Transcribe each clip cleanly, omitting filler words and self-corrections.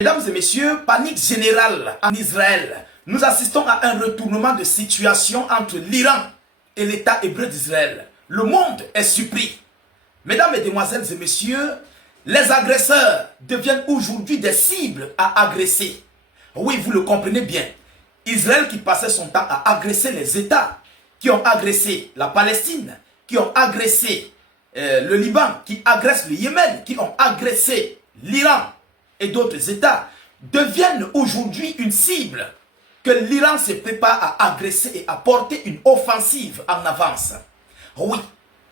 Mesdames et messieurs, panique générale en Israël. Nous assistons à un retournement de situation entre l'Iran et l'État hébreu d'Israël. Le monde est surpris. Mesdames, mesdemoiselles et messieurs, les agresseurs deviennent aujourd'hui des cibles à agresser. Oui, vous le comprenez bien. Israël qui passait son temps à agresser les États, qui ont agressé la Palestine, qui ont agressé le Liban, qui agressent le Yémen, qui ont agressé l'Iran et d'autres États, deviennent aujourd'hui une cible que l'Iran se prépare à agresser et à porter une offensive en avance. Oui,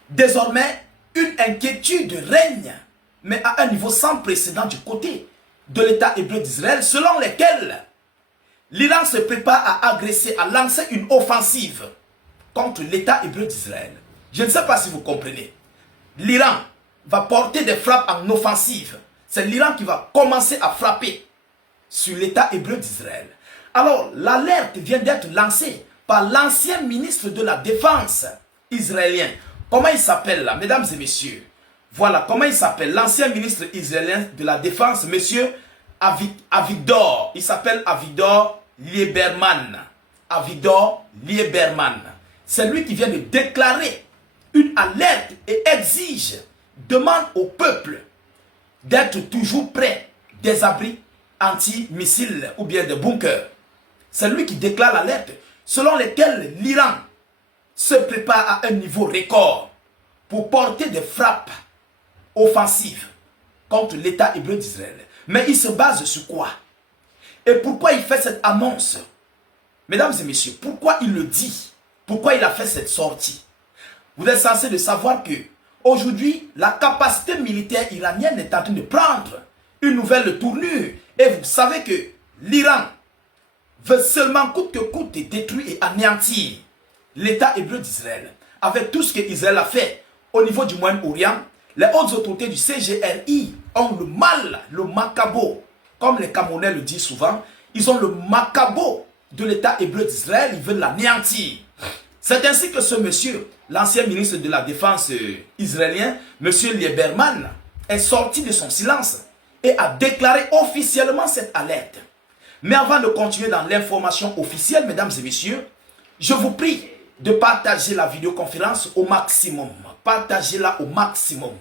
désormais, une inquiétude règne, mais à un niveau sans précédent du côté de l'État hébreu d'Israël, selon lequel l'Iran se prépare à agresser, à lancer une offensive contre l'État hébreu d'Israël. Je ne sais pas si vous comprenez. L'Iran va porter des frappes en offensive. C'est l'Iran qui va commencer à frapper sur l'État hébreu d'Israël. Alors, l'alerte vient d'être lancée par l'ancien ministre de la Défense israélien. Comment il s'appelle là, mesdames et messieurs? Voilà, comment il s'appelle? L'ancien ministre israélien de la Défense, monsieur Avigdor. Il s'appelle Avigdor Lieberman. Avigdor Lieberman. C'est lui qui vient de déclarer une alerte et demande au peuple d'être toujours prêt des abris anti-missiles ou bien des bunkers. C'est lui qui déclare l'alerte selon lesquels l'Iran se prépare à un niveau record pour porter des frappes offensives contre l'État hébreu d'Israël. Mais il se base sur quoi? Et pourquoi il fait cette annonce? Mesdames et messieurs, pourquoi il le dit? Pourquoi il a fait cette sortie? Vous êtes censé de savoir que aujourd'hui, la capacité militaire iranienne est en train de prendre une nouvelle tournure. Et vous savez que l'Iran veut seulement coûte que coûte détruire et anéantir l'État hébreu d'Israël. Avec tout ce qu'Israël a fait au niveau du Moyen-Orient, les hautes autorités du CGRI ont le mal, le macabo. Comme les Camerounais le disent souvent, ils ont le macabo de l'État hébreu d'Israël, ils veulent l'anéantir. C'est ainsi que ce monsieur, l'ancien ministre de la Défense israélien, monsieur Lieberman, est sorti de son silence et a déclaré officiellement cette alerte. Mais avant de continuer dans l'information officielle, mesdames et messieurs, je vous prie de partager la vidéoconférence au maximum. Partagez-la au maximum.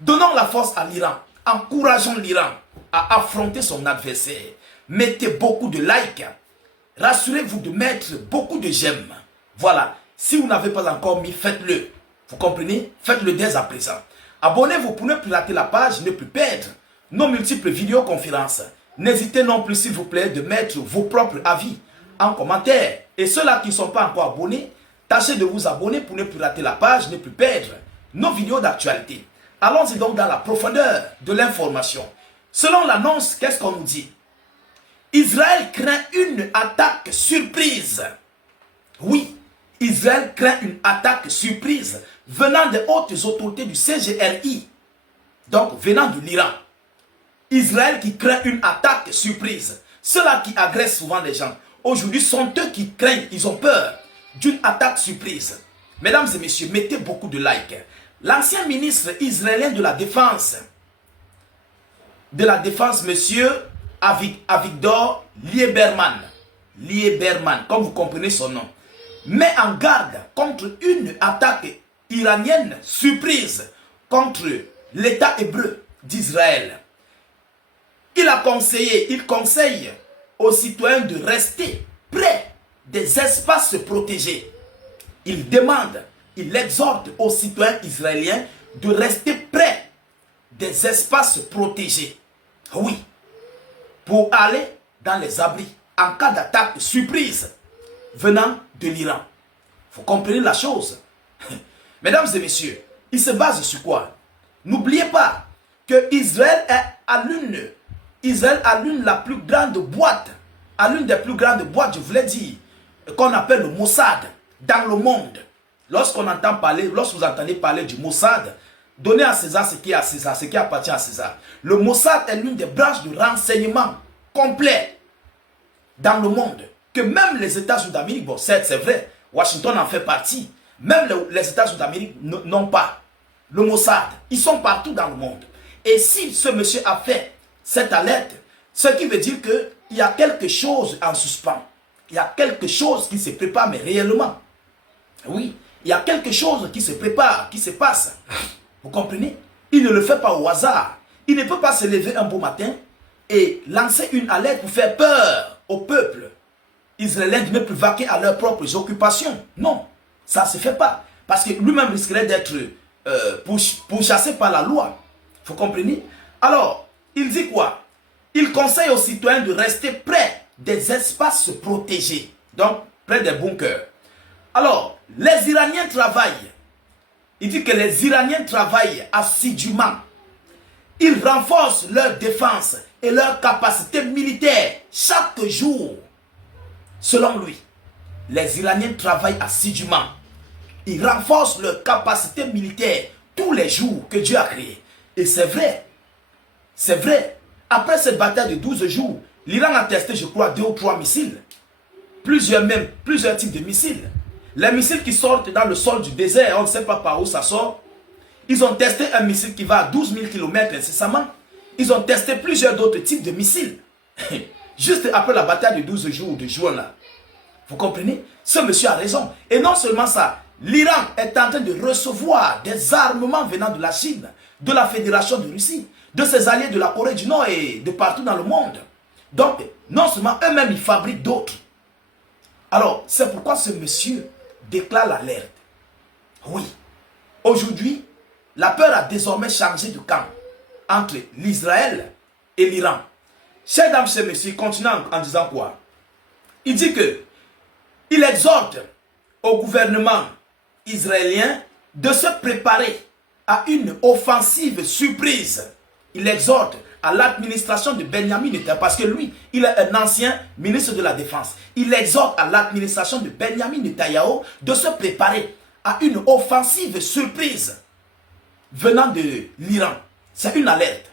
Donnons la force à l'Iran. Encourageons l'Iran à affronter son adversaire. Mettez beaucoup de likes. Rassurez-vous de mettre beaucoup de j'aime. Voilà. Si vous n'avez pas encore mis, faites-le. Vous comprenez? Faites-le dès à présent. Abonnez-vous pour ne plus rater la page, ne plus perdre nos multiples vidéoconférences. N'hésitez non plus, s'il vous plaît, de mettre vos propres avis en commentaire. Et ceux-là qui ne sont pas encore abonnés, tâchez de vous abonner pour ne plus rater la page, ne plus perdre nos vidéos d'actualité. Allons-y donc dans la profondeur de l'information. Selon l'annonce, qu'est-ce qu'on nous dit? Israël craint une attaque surprise. Oui. Israël craint une attaque surprise venant des hautes autorités du CGRI, donc venant de l'Iran. Israël qui craint une attaque surprise. Ceux-là qui agressent souvent les gens, aujourd'hui sont eux qui craignent, ils ont peur d'une attaque surprise. Mesdames et messieurs, mettez beaucoup de likes. L'ancien ministre israélien de la Défense, monsieur Avigdor Lieberman, comme vous comprenez son nom, met en garde contre une attaque iranienne surprise contre l'État hébreu d'Israël. Il conseille aux citoyens de rester près des espaces protégés. Il exhorte aux citoyens israéliens de rester près des espaces protégés. Oui, pour aller dans les abris en cas d'attaque surprise venant de l'Iran. Vous comprenez la chose? Mesdames et messieurs, il se base sur quoi? N'oubliez pas que Israël allume la plus grande boîte, à l'une des plus grandes boîtes, je voulais dire, qu'on appelle le Mossad dans le monde. Lorsque vous entendez parler du Mossad, donnez à César ce qui est à César, ce qui appartient à César. Le Mossad est l'une des branches de renseignement complet dans le monde. Que même les États-Unis d'Amérique, bon, c'est vrai, Washington en fait partie, même les États-Unis d'Amérique n'ont pas. Le Mossad, ils sont partout dans le monde. Et si ce monsieur a fait cette alerte, Ce qui veut dire qu'il y a quelque chose en suspens. Il y a quelque chose qui se prépare, mais réellement. Oui, il y a quelque chose qui se prépare, qui se passe. Vous comprenez? Il ne le fait pas au hasard. Il ne peut pas se lever un beau matin et lancer une alerte pour faire peur au peuple israélien de ne plus vaquer à leurs propres occupations. Non, ça ne se fait pas. Parce que lui-même risquerait d'être pourchassé par la loi. Vous comprenez? Alors, il dit quoi? Il conseille aux citoyens de rester près des espaces protégés. Donc, près des bunkers. Alors, les Iraniens travaillent. Il dit que les Iraniens travaillent assidûment. Ils renforcent leur défense et leur capacité militaire chaque jour. Selon lui, les Iraniens travaillent assidûment. Ils renforcent leur capacité militaire tous les jours que Dieu a créé. Et c'est vrai. C'est vrai. Après cette bataille de 12 jours, l'Iran a testé, je crois, 2 ou 3 missiles. Plusieurs types de missiles. Les missiles qui sortent dans le sol du désert, on ne sait pas par où ça sort. Ils ont testé un missile qui va à 12 000 km incessamment. Ils ont testé plusieurs d'autres types de missiles. Juste après la bataille de 12 jours de juin là. Vous comprenez? Ce monsieur a raison. Et non seulement ça, l'Iran est en train de recevoir des armements venant de la Chine, de la Fédération de Russie, de ses alliés de la Corée du Nord et de partout dans le monde. Donc, non seulement eux-mêmes, ils fabriquent d'autres. Alors, c'est pourquoi ce monsieur déclare l'alerte. Oui, aujourd'hui, la peur a désormais changé de camp entre l'Israël et l'Iran. Chers dames, chers messieurs, continuant en disant quoi? Il dit que il exhorte au gouvernement israélien de se préparer à une offensive surprise. Il exhorte à l'administration de Benjamin Netanyahu, parce que lui, il est un ancien ministre de la Défense. Il exhorte à l'administration de Benjamin Netanyahu de se préparer à une offensive surprise venant de l'Iran. C'est une alerte.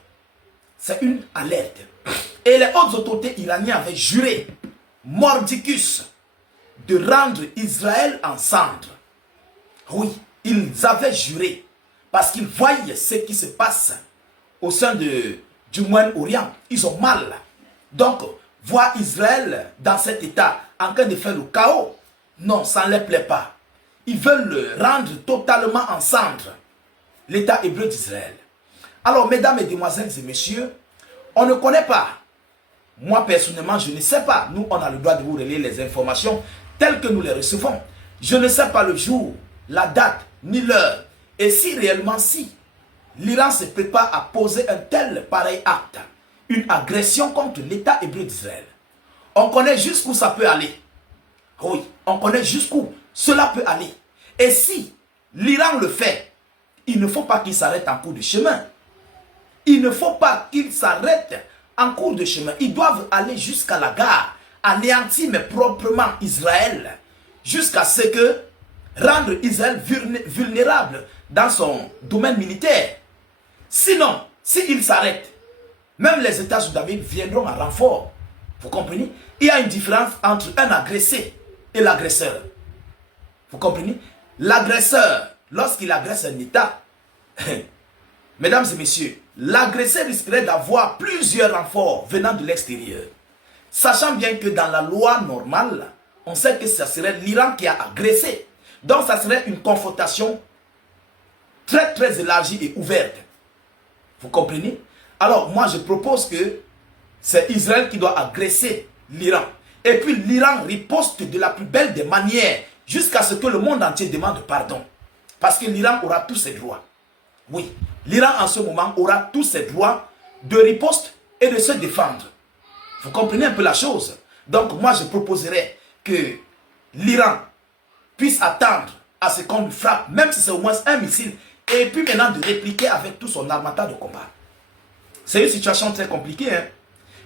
C'est une alerte. Et les hautes autorités iraniennes avaient juré, mordicus, de rendre Israël en cendres. Oui, ils avaient juré, parce qu'ils voyaient ce qui se passe au sein du Moyen-Orient. Ils ont mal. Donc, voir Israël dans cet état, en train de faire le chaos, non, ça ne les plaît pas. Ils veulent le rendre totalement en cendres, l'état hébreu d'Israël. Alors, mesdames, mesdemoiselles et messieurs, on ne connaît pas. Moi, personnellement, je ne sais pas. Nous, on a le droit de vous relayer les informations telles que nous les recevons. Je ne sais pas le jour, la date, ni l'heure. Et si réellement, si l'Iran se prépare à poser un tel pareil acte, une agression contre l'État hébreu d'Israël, on connaît jusqu'où ça peut aller. Oui, on connaît jusqu'où cela peut aller. Et si l'Iran le fait, il ne faut pas qu'il s'arrête en cours de chemin. Il ne faut pas qu'il s'arrête en cours de chemin. Ils doivent aller jusqu'à la gare, anéantir mais proprement Israël, jusqu'à ce que rendre Israël vulnérable dans son domaine militaire. Sinon, s'il s'arrête, même les États-Unis d'Amérique viendront en renfort. Vous comprenez? Il y a une différence entre un agressé et l'agresseur. Vous comprenez? L'agresseur, lorsqu'il agresse un État, mesdames et messieurs, l'agresseur risquerait d'avoir plusieurs renforts venant de l'extérieur. Sachant bien que dans la loi normale, on sait que ce serait l'Iran qui a agressé. Donc ça serait une confrontation très très élargie et ouverte. Vous comprenez? Alors moi je propose que c'est Israël qui doit agresser l'Iran. Et puis l'Iran riposte de la plus belle des manières jusqu'à ce que le monde entier demande pardon. Parce que l'Iran aura tous ses droits. Oui, l'Iran en ce moment aura tous ses droits de riposte et de se défendre. Vous comprenez un peu la chose? Donc moi je proposerais que l'Iran puisse attendre à ce qu'on lui frappe, même si c'est au moins un missile, et puis maintenant de répliquer avec tout son armata de combat. C'est une situation très compliquée. Hein?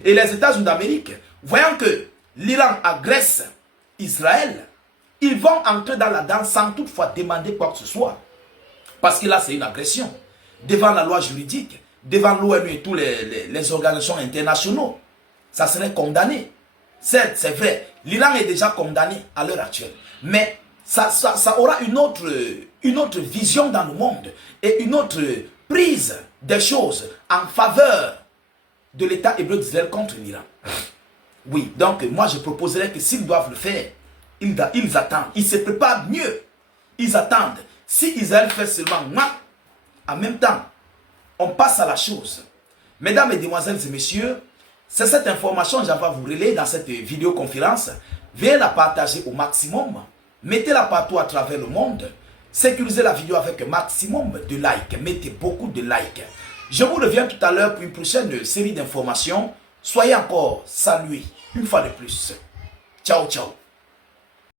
Et les États-Unis d'Amérique, voyant que l'Iran agresse Israël, ils vont entrer dans la danse sans toutefois demander quoi que ce soit. Parce que là, c'est une agression. Devant la loi juridique, devant l'ONU et tous les organisations internationales, ça serait condamné. Certes, c'est vrai, l'Iran est déjà condamné à l'heure actuelle. Mais ça aura une autre vision dans le monde et une autre prise des choses en faveur de l'État hébreu d'Israël contre l'Iran. Oui, donc moi je proposerais que s'ils doivent le faire, ils attendent. Ils se préparent mieux. Ils attendent. Si Israël fait seulement moi, en même temps, on passe à la chose. Mesdames, Mesdemoiselles et Messieurs, c'est cette information que j'avais à vous relayer dans cette vidéoconférence. Veuillez la partager au maximum. Mettez-la partout à travers le monde. Sécurisez la vidéo avec un maximum de likes. Mettez beaucoup de likes. Je vous reviens tout à l'heure pour une prochaine série d'informations. Soyez encore salués une fois de plus. Ciao, ciao.